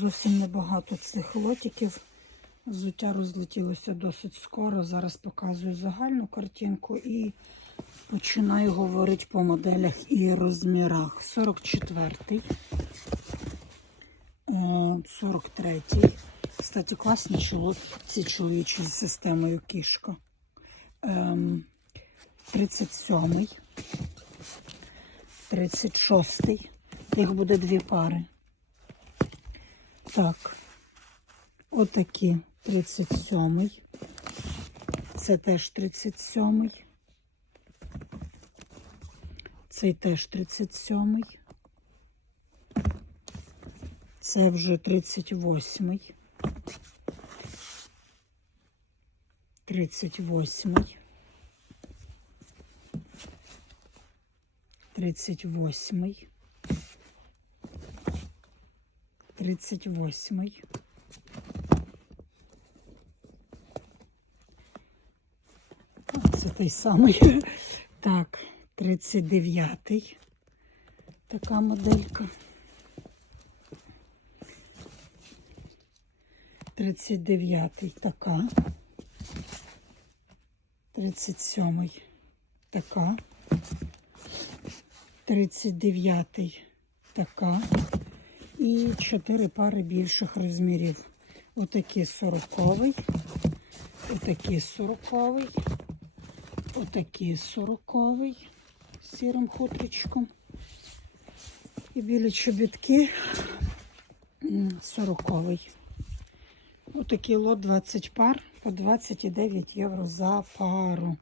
Зовсім небагато цих лотиків. Взуття розлетілося досить скоро. Зараз показую загальну картинку і починаю говорити по моделях і розмірах. 44-й, е, 43-й. Кстати, класні ці чоловічі з системою кішка. Ем, 37-й, 36-й. Їх буде дві пари. Так. Отакі 37-й. Це теж 37-й. Цей теж 37-й. Це вже 38-й. 38-й. 38-й. 38-й. Це той самий. Так, 39-й. Така моделька. 39-й така. 37-й така. 39-й така. І 4 пари більших розмірів. Отакий 40-й. Отакий 40-й. Отакий 40-й з сірим хутричком. І білі чобітки 40-й. Отакий лот 20 пар по 29 євро за пару.